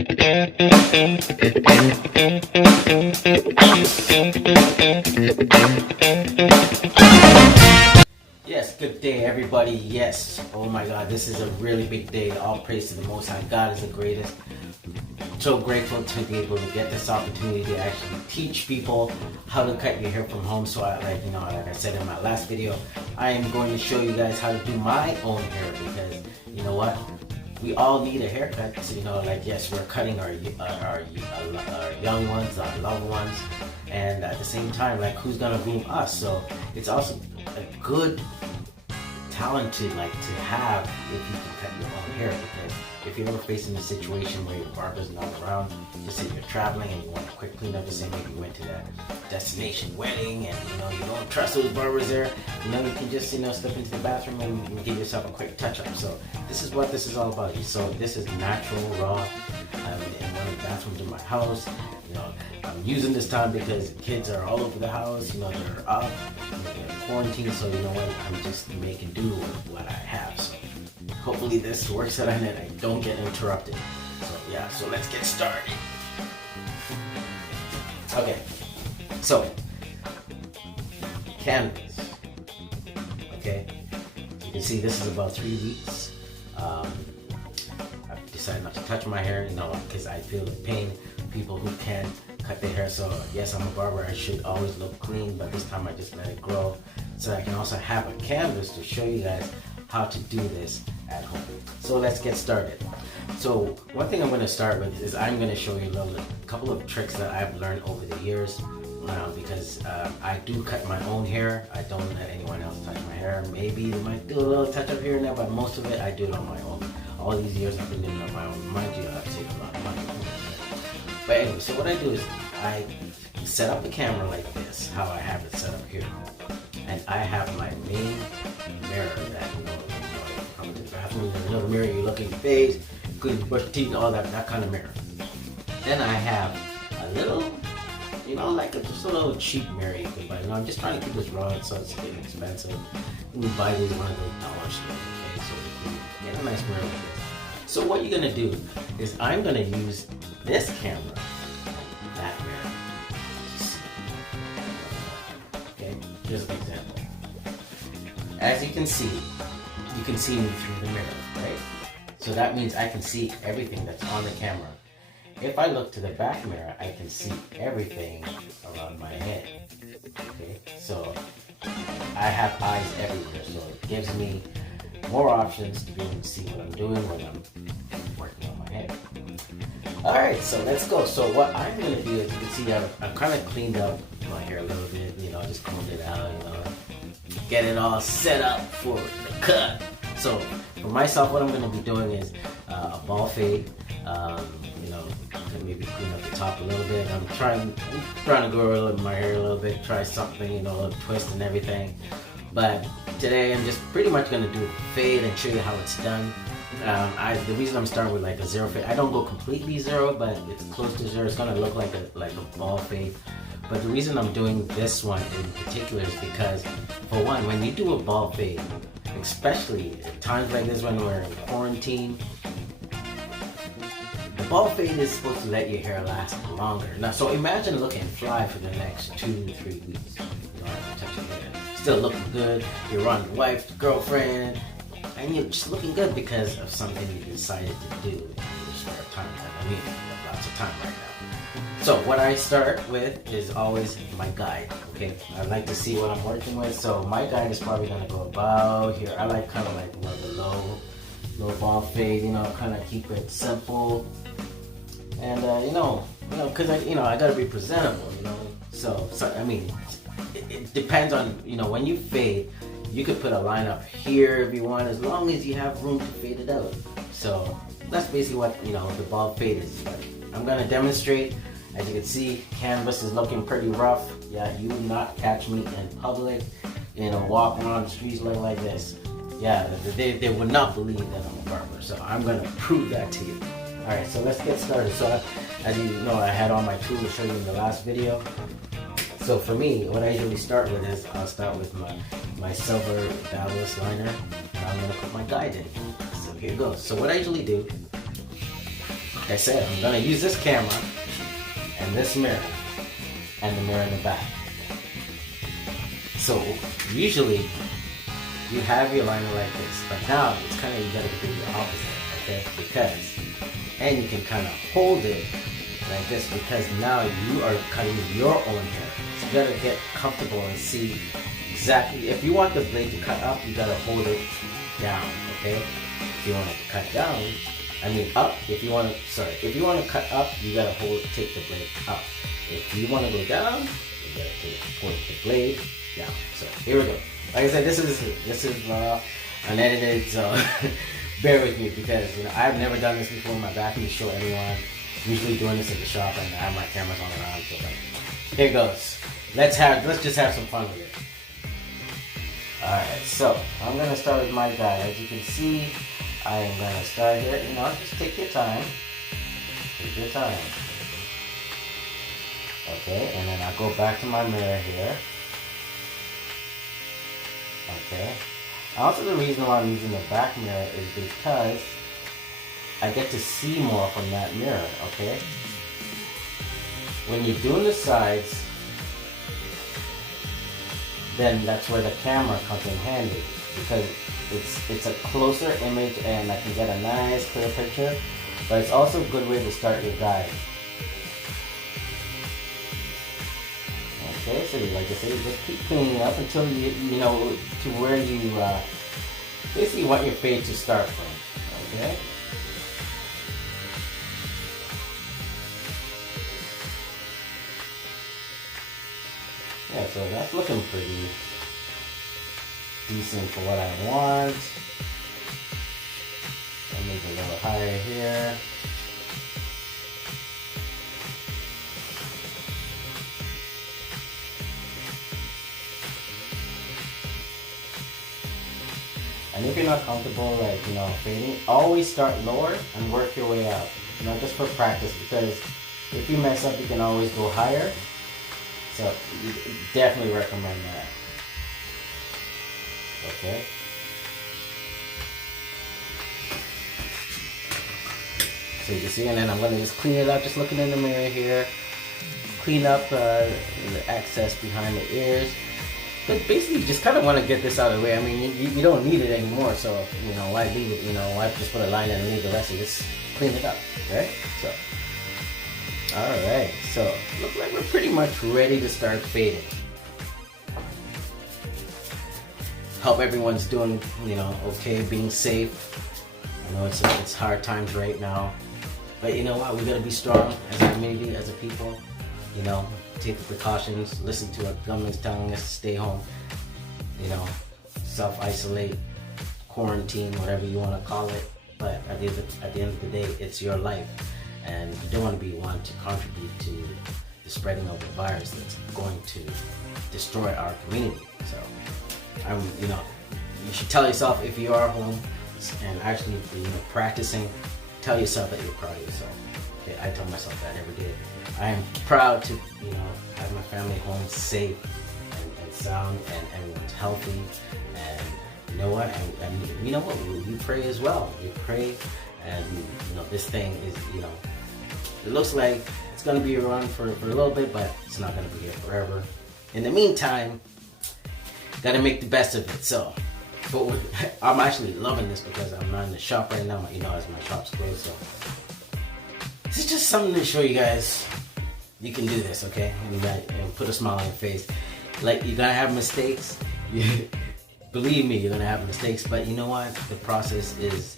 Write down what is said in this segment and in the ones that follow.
Yes, good day everybody. Yes, oh my god, this is a really big day. All praise to the Most High. God is the greatest. So grateful to be able to get this opportunity to actually teach people how to cut your hair from home. So like I said in my last video, I am going to show you guys how to do my own hair, because you know what? We all need a haircut. So, yes, we're cutting our young ones, our loved ones, and at the same time, like, who's gonna groom us? So it's also a good talent to have if you can cut your own hair, because if you're ever facing a situation where your barber's not around, just say you're traveling and you want a quick cleanup, just say maybe you went to that destination wedding and you don't trust those barbers there, you can just step into the bathroom and give yourself a quick touch up. So this is what this is all about. So this is natural, raw. I'm in one of the bathrooms in my house. I'm using this time because kids are all over the house. They're up, they're in quarantine. So you know what? I'm just making do with what I have. So hopefully this works out and I don't get interrupted. So yeah, so let's get started. Okay, so canvas. Okay, you can see this is about 3 weeks. I've decided not to touch my hair, because I feel the pain. People who can't cut their hair. So yes, I'm a barber. I should always look clean, but this time I just let it grow so I can also have a canvas to show you guys how to do this at home. So let's get started. So one thing I'm going to start with is I'm going to show you a couple of tricks that I've learned over the years, because I do cut my own hair. I don't let anyone else touch my hair. Maybe they might do a little touch up here and there, but most of it I do it on my own. All these years I've been doing it on my own. Mind you, I've saved a lot of money. But anyway, so what I do is I set up the camera like this, how I have it set up here. And I have my main mirror that, come into the bathroom, there's another mirror, you look in your face, good brush your teeth, all that kind of mirror. Then I have a little, just a little cheap mirror you can buy. I'm just trying to keep this raw, so it's getting expensive. You can buy these one of those dollar stores, okay? So you can get a nice mirror like this. So what you're gonna do is I'm gonna use this camera, that mirror. Okay, here's an example. As you can see me through the mirror, right? So that means I can see everything that's on the camera. If I look to the back mirror, I can see everything around my head. Okay, so I have eyes everywhere, so it gives me more options to be able to see what I'm doing when I'm working on my head. Alright, so let's go. So what I'm going to do is, you can see I've kind of cleaned up my hair a little bit, just combed it out, get it all set up for the cut. So for myself, what I'm going to be doing is a ball fade, maybe clean up the top a little bit. I'm trying to grow my hair a little bit, try something, a little twist and everything. But today I'm just pretty much going to do a fade and show you how it's done. The reason I'm starting with a zero fade, I don't go completely zero, but it's close to zero. It's going to look like a ball fade. But the reason I'm doing this one in particular is because, for one, when you do a ball fade, especially at times like this when we're in quarantine, the ball fade is supposed to let your hair last longer. Now, so imagine looking fly for the next 2 to 3 weeks. You don't have to touch your hair. Still looking good. You're on your wife, girlfriend, and you're just looking good because of something you decided to do in your spare time. You have lots of time right now. So what I start with is always my guide. Okay, I like to see what I'm working with. So my guide is probably gonna go about here. I like kind of like more of the low ball fade. Kind of keep it simple. And because I gotta be presentable. So I mean, it depends on when you fade. You could put a line up here if you want, as long as you have room to fade it out. So that's basically what the ball fade is. But I'm gonna demonstrate. As you can see, canvas is looking pretty rough. Yeah, you will not catch me in public, walking around the streets looking like this. Yeah, they would not believe that I'm a barber. So I'm gonna prove that to you. All right, so let's get started. So as you know, I had all my tools to show you in the last video. So for me, what I usually start with is I'll start with my silver Babyliss liner, and I'm gonna put my guide in. So here it goes. So what I usually do like I said, I'm gonna use this camera and this mirror and the mirror in the back. So usually you have your liner like this, but now it's kind of, you gotta do the opposite, okay? Because, and you can kind of hold it like this because now you are cutting your own hair. So you gotta get comfortable and see exactly, if you want the blade to cut up, you gotta hold it down, okay? If you want to cut down, up, if you want to cut up, you gotta take the blade up. If you want to go down, you gotta point the blade down. So here we go. Like I said, this is unedited, so bear with me because I've never done this before in my bathroom to show anyone. Usually doing this at the shop and I have my cameras on around. So like, here goes. Let's just have some fun with it. Alright, so I'm gonna start with my guy. As you can see, I am gonna start here. Just take your time. Take your time. Okay, and then I'll go back to my mirror here. Okay. Also, the reason why I'm using the back mirror is because I get to see more from that mirror, okay? When you're doing the sides, then that's where the camera comes in handy because it's a closer image and I can get a nice clear picture, but it's also a good way to start your guide. Okay, so like I said, you just keep cleaning up until you know to where you basically want your fade to start from. Okay. Yeah, so that's looking pretty decent for what I want. I'll make it a little higher here. And if you're not comfortable, like, fading, always start lower and work your way up. Just for practice, because if you mess up, you can always go higher. So, definitely recommend that. Okay. So you can see, and then I'm going to just clean it up, just looking in the mirror here. Clean up the excess behind the ears. But basically, just kind of want to get this out of the way. I mean, you don't need it anymore, so, why leave it, why just put a line and leave the rest of it? Just clean it up, right? So, alright, so, looks like we're pretty much ready to start fading. Hope everyone's doing, okay, being safe. I know it's hard times right now. But you know what, we gotta be strong as a community, as a people, take the precautions, listen to what the government's telling us to stay home, self-isolate, quarantine, whatever you want to call it. But at the end of the day, it's your life, and you don't want to be one to contribute to the spreading of the virus that's going to destroy our community. So, you should tell yourself if you are home and actually, practicing, tell yourself that you're proud of yourself. Okay, I tell myself that every day. I am proud to, have my family home safe and sound, and everyone's healthy. And you know what? And you know what? We pray as well. We pray, and this thing is, it looks like it's gonna be around for a little bit, but it's not gonna be here forever. In the meantime, gotta make the best of it. So, I'm actually loving this because I'm not in the shop right now. As my shop's closed, so. This is just something to show you guys you can do this, okay? And put a smile on your face. Like, you're gonna have mistakes. Believe me, you're gonna have mistakes, but you know what? The process is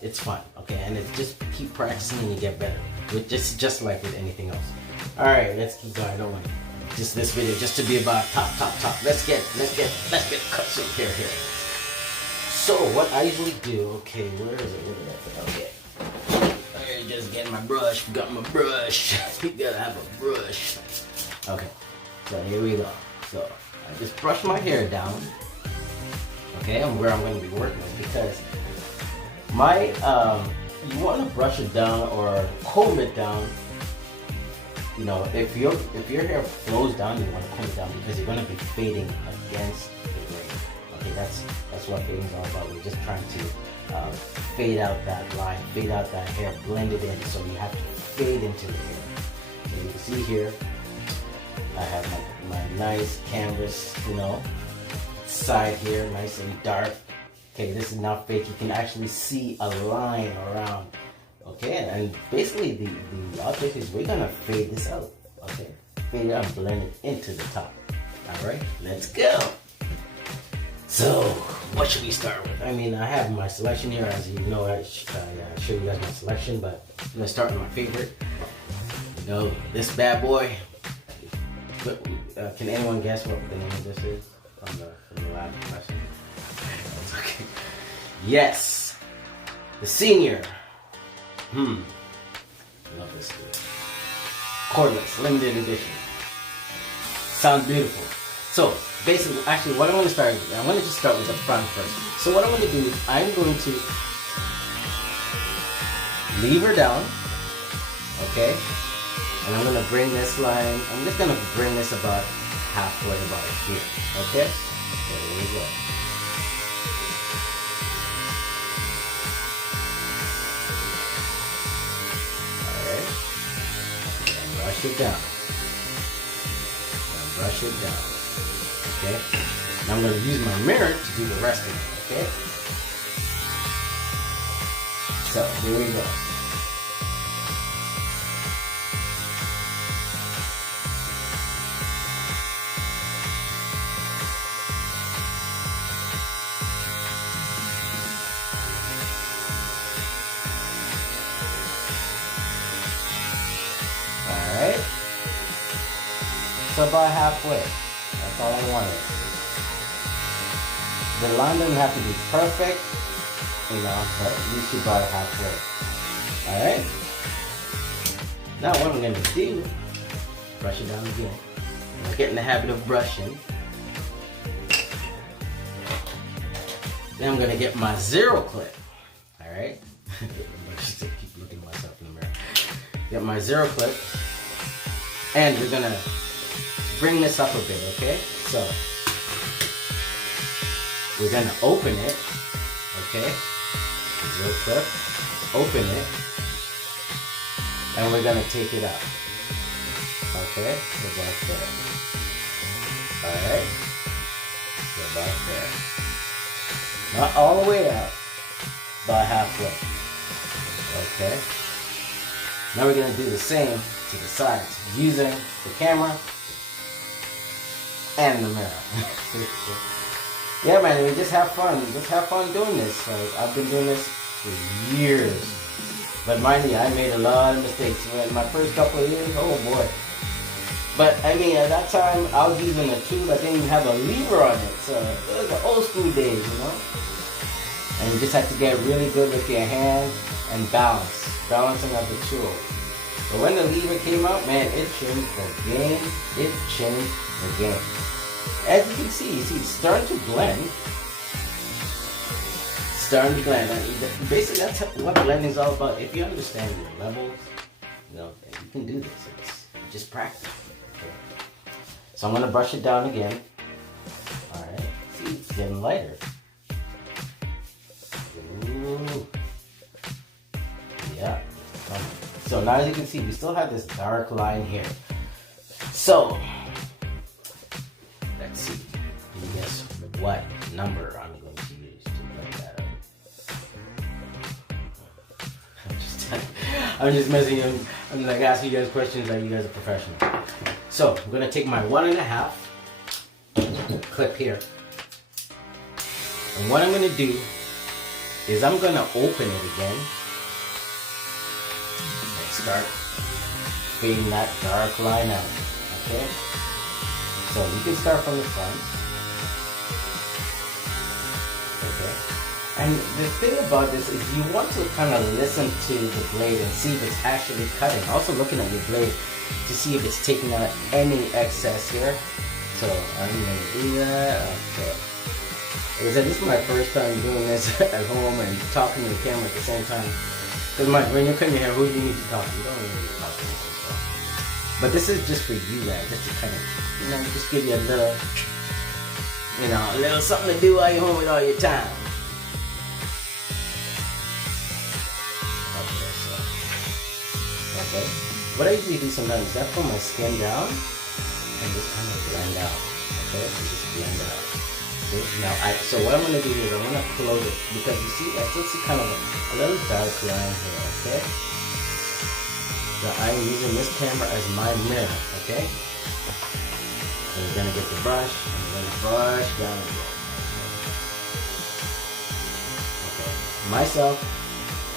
it's fun, okay? And it's just keep practicing and you get better. Just like with anything else. Alright, let's keep going, don't worry. Just this video, just to be about top. Let's get cut some hair here. So what I usually do, okay, where is it? Okay. Just getting my brush, got my brush. You gotta have a brush. Okay, so here we go. So I just brush my hair down. Okay, and where I'm going to be working with, because you want to brush it down or comb it down. If your hair flows down, you want to comb it down because you're going to be fading against the grain. Okay, that's what fading is all about. We're just trying to fade out that line, fade out that hair, blend it in. So you have to fade into the hair. So you can see here, I have my nice canvas, you know, side here, nice and dark. Okay, this is now fake. You can actually see a line around. Okay, and basically the object is we're gonna fade this out. Okay, fade it out and blend it into the top. All right, let's go. So, what should we start with? I mean, I have my selection here. As you know, I showed you guys my selection, but I'm gonna start with my favorite. You know, this bad boy. Can anyone guess what the name of this is from the last question? Okay. Yes, the senior. Love this good. Cordless, limited edition. Sounds beautiful. So basically, actually, what I want to start with, I want to just start with the front first. So what I'm going to do is I'm going to leave her down, okay? And I'm going to bring this line, I'm just going to bring this about halfway about here, okay? There we go. Alright. And brush it down. And brush it down. Okay? Now I'm going to use my mirror to do the rest of it, okay? So, here we go. Alright? So about halfway. That's all I wanted. The line doesn't have to be perfect, you know, but you should about halfway. Alright? Now what I'm going to do, brush it down again. I'm getting the habit of brushing. Then I'm going to get my zero clip. Alright? Keep looking at myself in the mirror. Get my zero clip. And we're going to bring this up a bit, okay? So, we're going to open it, okay? Zero clip, open it, and we're going to take it out, okay? So about there. Alright? So about there. Not all the way out, about halfway, okay? Now we're going to do the same to the sides, using the camera and the mirror. Yeah, man, we just have fun. Just have fun doing this. Like, I've been doing this for years. But mind you, I made a lot of mistakes. In my first couple of years, oh boy. But I mean, at that time, I was using a tool that didn't even have a lever on it. So it was the old school days, you know? And you just have to get really good with your hand and balancing out the tool. But when the lever came out, man, it changed the game. It changed the game. As you can see, it's starting to blend. And basically, that's what blending is all about. If you understand your levels, you know, you can do this. It's just practice. Okay? So I'm going to brush it down again. All right. See, it's getting lighter. Ooh. Yeah. So now as you can see, we still have this dark line here. So, let's see. Can you guess what number I'm going to use to blend that up? I'm just messing you. I'm like asking you guys questions like you guys are professional. So, I'm going to take my 1.5 clip here. And what I'm going to do is I'm going to open it again. Start fading that dark line out, okay? So you can start from the front, okay? And the thing about this is you want to kind of listen to the blade and see if it's actually cutting. Also looking at your blade to see if it's taking out any excess here. So I'm going to do that, okay. Like I said, this is my first time doing this at home and talking to the camera at the same time. Because when you're cutting your hair, who do you need to talk to? You don't really need to talk to yourself. But this is just for you guys, just to kind of, you know, just give you a little, you know, a little something to do while you're home with all your time. Okay. What I usually do sometimes is I put my skin down and just kind of blend out. Okay, so just blend out. See? Now, so what I'm gonna do is I'm gonna close it because you see, I still see kind of a little dark line here. Okay. So I'm using this camera as my mirror. Okay. So we're gonna get the brush and we're gonna brush down again. Okay. Myself,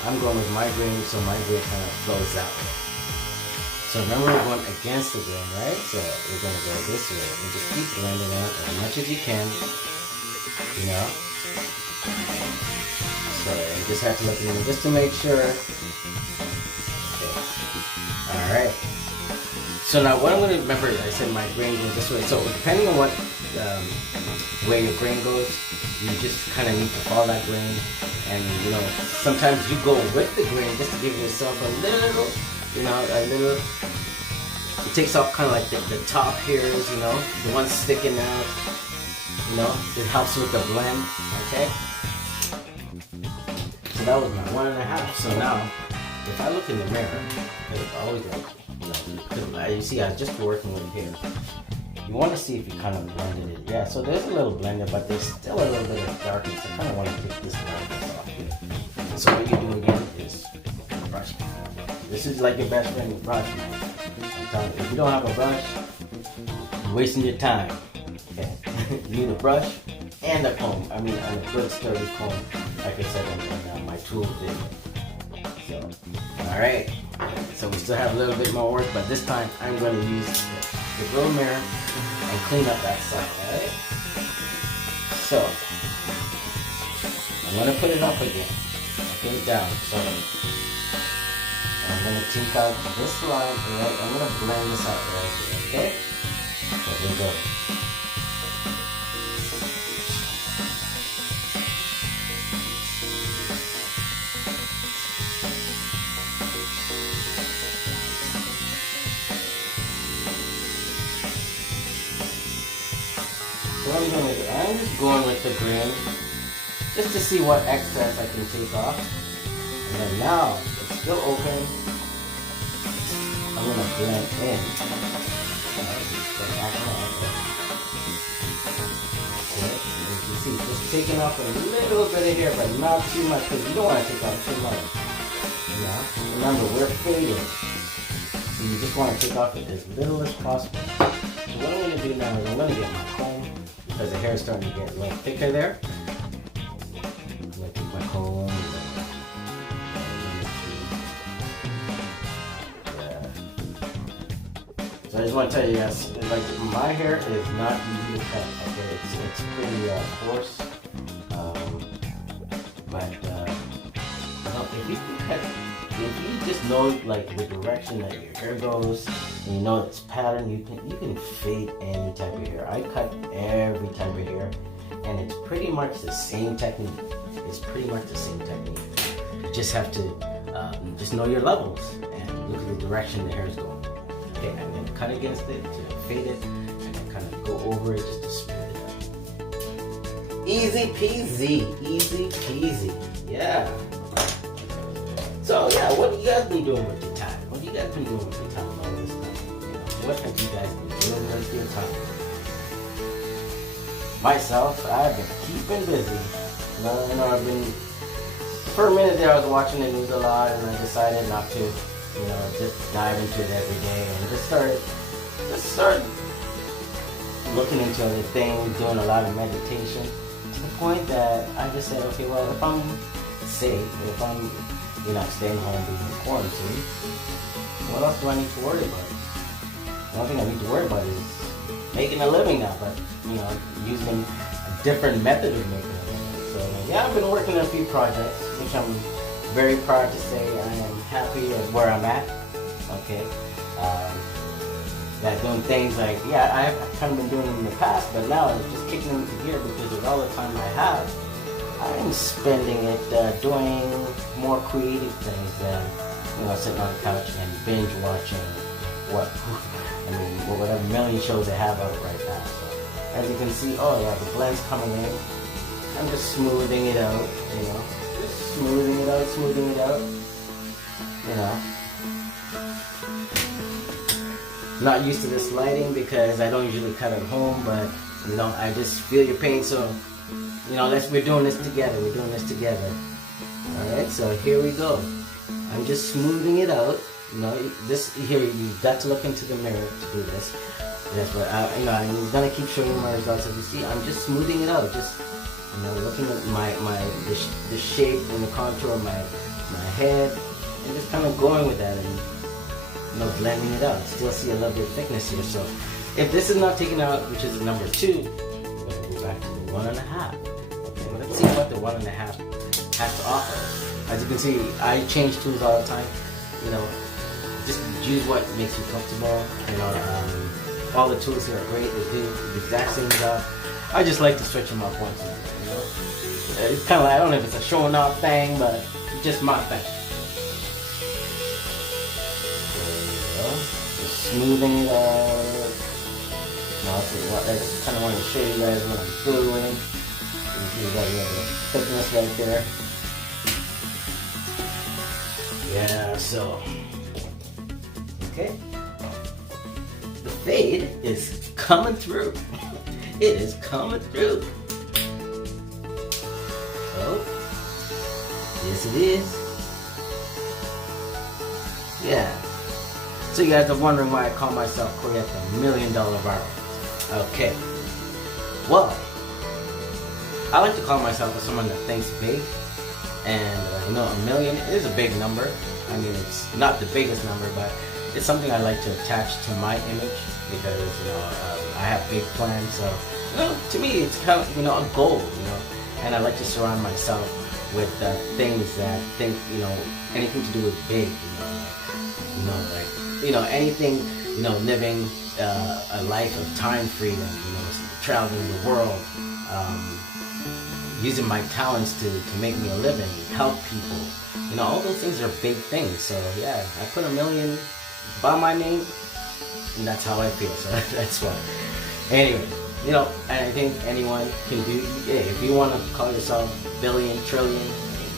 I'm going with my grain, so my grain kind of flows that way. So remember, we're going against the grain, right? So we're going to go this way and just keep blending out as much as you can, you know? So you just have to look in just to make sure. Okay. Alright. So now what I'm going to remember, I said my grain goes this way. So depending on what where your grain goes, you just kind of need to follow that grain. And you know, sometimes you go with the grain just to give yourself a little, you know, it takes off kind of like the top hairs, you know, the ones sticking out, you know, it helps with the blend, okay? So that was my 1.5. So now, if I look in the mirror, because I always like, you know, you see I was just working with hair. You want to see if you kind of blended it. Yeah, so there's a little blender, but there's still a little bit of darkness. I kind of want to take this darkness off here. So what you do again is brush. This is like your best friend with brush, man. I'm telling you, if you don't have a brush, you're wasting your time. Okay? You need a brush and a comb. I mean, a good sturdy comb, like I said in my tool video. So, all right. So we still have a little bit more work, but this time I'm going to use the grill mirror and clean up that side, alright? So, I'm going to put it up again. Put it down. So, I'm going to take out this line, alright? I'm going to blend this out right here, okay? So, here we go. What I'm doing is I'm just going with the grain just to see what excess I can take off. And then now it's still open. I'm gonna blend in. Okay, as you see, just taking off a little bit of hair, but not too much because you don't want to take off too much. You know? Remember, we're fading. So you just want to take off it as little as possible. So what I'm gonna do now is I'm gonna get my comb. Because the hair is starting to get a little thicker there. I'm going to take my comb. Yeah. So I just want to tell you guys, like my hair is not easy to cut. Okay, it's pretty coarse. But if you can cut, if you just know like the direction that your hair goes, and you know its pattern, you can fade any type of hair. I cut every type of hair, and it's pretty much the same technique. It's pretty much the same technique. You just have to just know your levels and look at the direction the hair is going. Okay, and then cut against it to fade it, and then kind of go over it just to smooth it out. Easy peasy, easy peasy. Yeah. So yeah, what have you guys been doing with your time? What have you guys been doing with your time all this time? You know, what have you guys been doing with your time? Myself, I've been keeping busy. You know, I've been, for a minute there I was watching the news a lot and I decided not to, you know, just dive into it every day and just start looking into other things, doing a lot of meditation to the point that I just said, okay, well, if I'm safe, if I'm staying home being in quarantine, what else do I need to worry about? The only thing I need to worry about is making a living now, but, you know, using a different method of making a living. So, yeah, I've been working on a few projects, which I'm very proud to say I am happy at where I'm at, okay? That doing things like, yeah, I've kind of been doing them in the past, but now it's just kicking them into gear because of all the time I have. I'm spending it doing more creative things than, you know, sitting on the couch and binge watching whatever million shows they have out right now. So, as you can see, oh yeah, the blend's coming in. I'm just smoothing it out, you know, just smoothing it out, you know. Not used to this lighting because I don't usually cut at home, but you know, I just feel your pain, so you know, we're doing this together. We're doing this together. All right, so here we go. I'm just smoothing it out. You know, this here, you've got to look into the mirror to do this. That's what you know. I'm gonna keep showing you my results. As you see, I'm just smoothing it out. Just you know, looking at the shape and the contour of my head, and just kind of going with that, and you know, blending it out. Still see a little bit of thickness here. So if this is not taken out, which is number 2, we're gonna go back to the 1.5. Okay, well, let's see what the 1.5 has to offer. As you can see, I change tools all the time. You know, just use what makes you comfortable. You know, all the tools here are great. They do the exact same job. I just like to switch them up once in a while. You know, it's kind of like, I don't know if it's a showing off thing, but it's just my thing. Smoothing it out. Now, I just kind of want to show you guys what I'm doing. You see that little thickness right there. Yeah, so okay. The fade is coming through. It is coming through. Oh, yes it is. Yeah. So you guys are wondering why I call myself Koyiet the $1 Million Barber. Okay. Well, I like to call myself someone that thinks big. And you know, $1 million is a big number. I mean, it's not the biggest number, but it's something I like to attach to my image because you know, I have big plans. So you know, to me, it's kind of, you know, a goal. You know, and I like to surround myself with things that think, you know, anything to do with big. You know, anything, you know, living a life of time freedom, you know, traveling the world, using my talents to make me a living, help people, you know, all those things are big things. So yeah, I put $1 million by my name, and that's how I feel. So that's why. Anyway, you know, and I think anyone can do. Yeah, if you want to call yourself billion, trillion,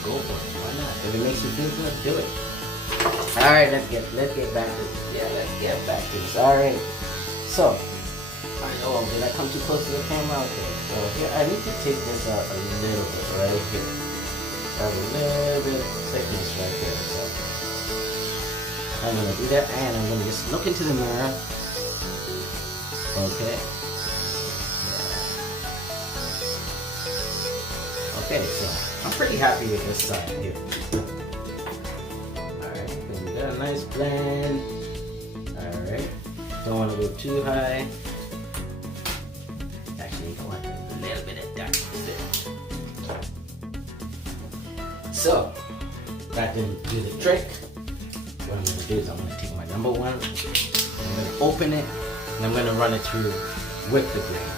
go for it. Why not? If it makes you feel good, do it. All right, let's get back to this. All right, so did I come too close to the camera? Okay, so here I need to take this out a little bit right here. Have a little bit of thickness right there. So I'm gonna do that, and I'm gonna just look into the mirror. Okay. Yeah. Okay, so I'm pretty happy with this side here. Got a nice blend. Alright. Don't want to go too high. Actually, I want a little bit of darkness there. So, that didn't do the trick. What I'm going to do is I'm going to take my number 1. I'm going to open it. And I'm going to run it through with the grain.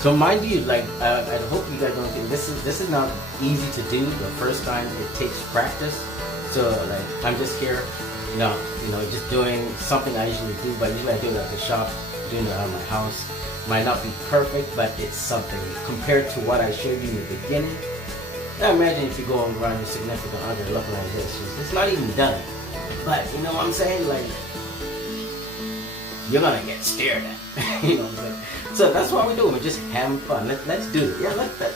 So mind you, like I hope you guys don't think this is not easy to do the first time. It takes practice. So like I'm just here, you know, just doing something I usually do, but usually I do it at the shop, doing it at my house. Might not be perfect, but it's something compared to what I showed you in the beginning. Now imagine if you go around your significant other looking like this. It's not even done. But you know what I'm saying? Like, you're gonna get stared at. You know what I'm saying? So that's what we're doing. We're just having fun. Let's do it. Yeah, like that.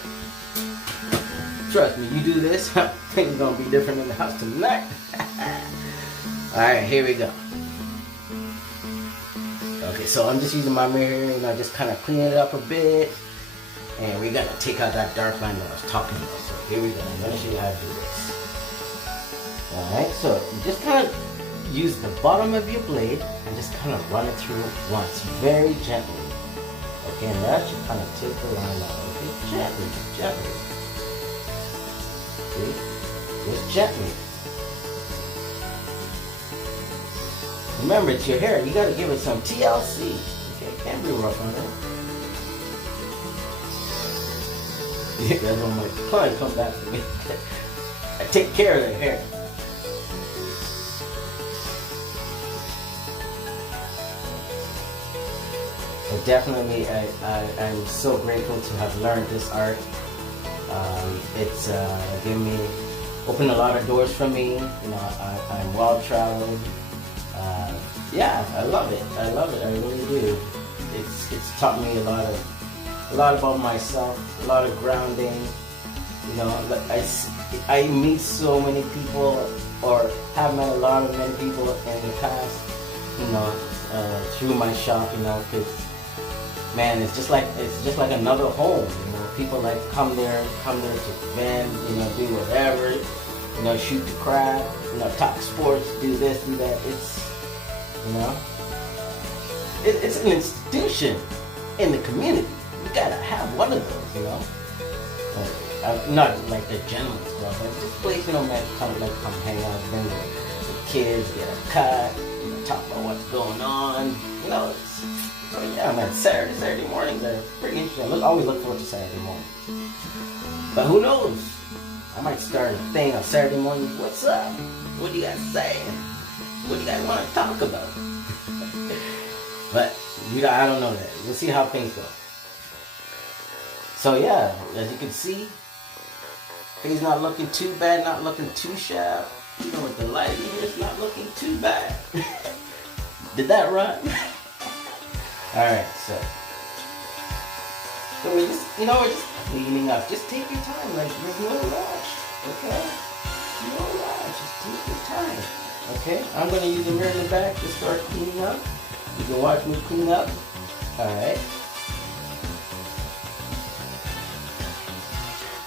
Trust me, you do this, things gonna be different in the house tonight. Alright, here we go. Okay, so I'm just using my mirror, you know, just kind of clean it up a bit. And we're gonna take out that dark line that I was talking about. So here we go. I'm gonna show you how to do this. Alright, so you just kind of use the bottom of your blade and just kind of run it through once, very gently. Okay, and that should kind of take the line out. Okay, gently, gently. See? Just gently. Remember, it's your hair. You gotta give it some TLC. Okay, can't be rough on it. Yeah, that's when my client come back to me. I take care of their hair. So definitely, I'm so grateful to have learned this art. It's given me opened a lot of doors for me. You know, I'm well traveled. Yeah, I love it. I love it. I really do. It's taught me a lot about myself, a lot of grounding. You know, I meet so many people, or have met many people in the past. You know, through my shop. You know, because man, it's just like another home. You know, people like come there to vent. You know, do whatever. You know, shoot the crap. You know, talk sports, do this, do that. It's an institution in the community. You gotta have one of those, you know. Not like the gentleman's club, but just a place, you know, man, come hang out, then the kids get a cut, you know, talk about what's going on, you know. So yeah, man, Saturday mornings are pretty interesting. I always look forward to Saturday mornings. But who knows? I might start a thing on Saturday mornings. What's up? What do you guys say? What do you guys want to talk about? But I don't know that. We'll see how things go. So yeah, as you can see, things not looking too bad, not looking too sharp. Even with the lighting here, it's not looking too bad. Did that run? Alright, so we're just cleaning up. Just take your time, like there's no rush, okay? No rush, just take your time. Okay, I'm gonna use the mirror in the back to start cleaning up. You can watch me clean up. Alright.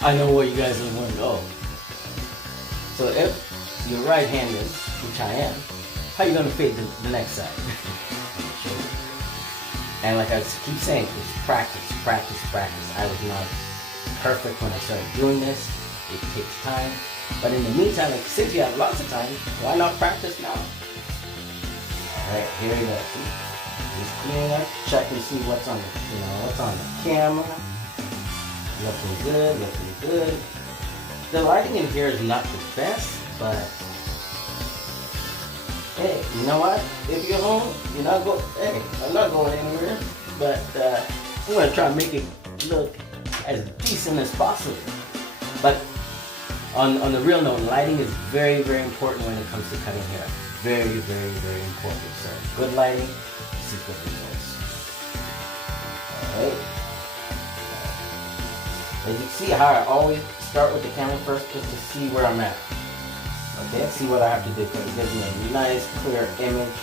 I know where you guys are wondering. Oh. So if you're right-handed, which I am, how are you gonna fade the next side? And like I keep saying, it's practice. I was not perfect when I started doing this. It takes time. But in the meantime, like since you have lots of time, why not practice now? Alright, here we go. See? Just cleaning up, check and see what's on the camera. Looking good. The lighting in here is not the best, but hey, you know what? If you're home, I'm not going anywhere, but I'm gonna try to make it look as decent as possible. But on the real note, lighting is very, very important when it comes to cutting hair. Very, very, very important. So good lighting, see good results. Alright. As you see how I always start with the camera first just to see where I'm at. Okay, see what I have to do because it gives me a nice clear image.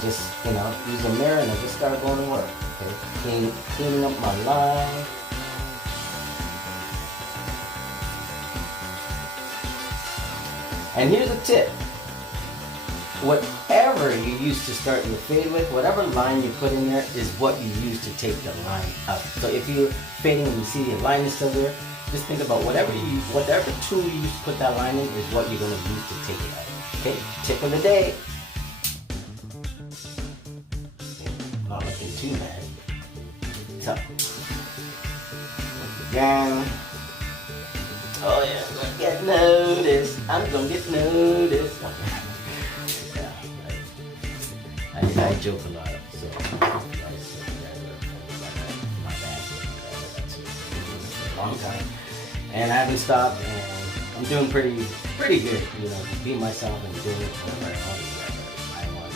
Just use a mirror and I just start going to work. Okay, cleaning up my line. And here's a tip. Whatever you use to start your fade with, whatever line you put in there is what you use to take the line up. So if you're fading and you see the line is still there, just think about whatever tool you use to put that line in is what you're going to use to take it out. Okay, tip of the day. Not looking too bad. So, again. Oh yeah, I'm gonna get noticed. Yeah, I joke a lot, so my bad. That's a long time, and I haven't stopped, and I'm doing pretty good. Being myself and doing whatever I want.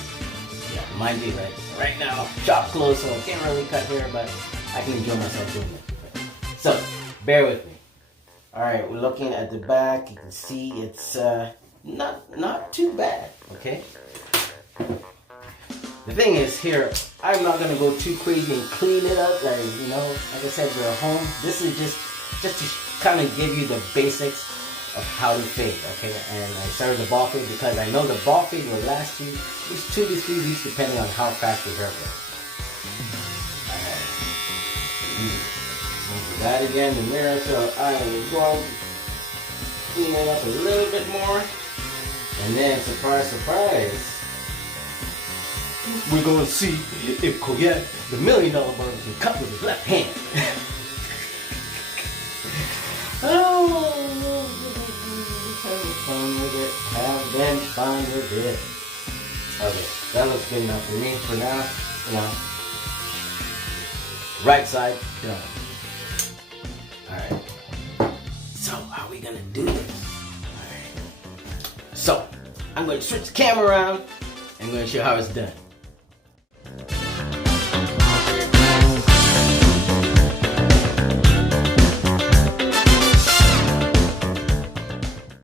Yeah, mind you, right now, shop closed, so I can't really cut hair, but I can enjoy myself doing it. So, bear with me. Alright, we're looking at the back. You can see it's not too bad, okay? The thing is here, I'm not going to go too crazy and clean it up. Like I said, we're at home. This is just to kind of give you the basics of how to fade, okay? And I started the ball fade because I know the ball fade will last you at least 2 to 3 weeks depending on how fast your hair grows. That again, the mirror, so I am going to clean it up a little bit more. And then, surprise, we're going to see if Koyiet, the $1 Million Barber, can cut with his left hand. Oh, have been fun with it. Okay, that looks good enough for me for now. Right side, done. Alright, so how are we gonna do this? So, I'm going to switch the camera around and I'm going to show you how it's done.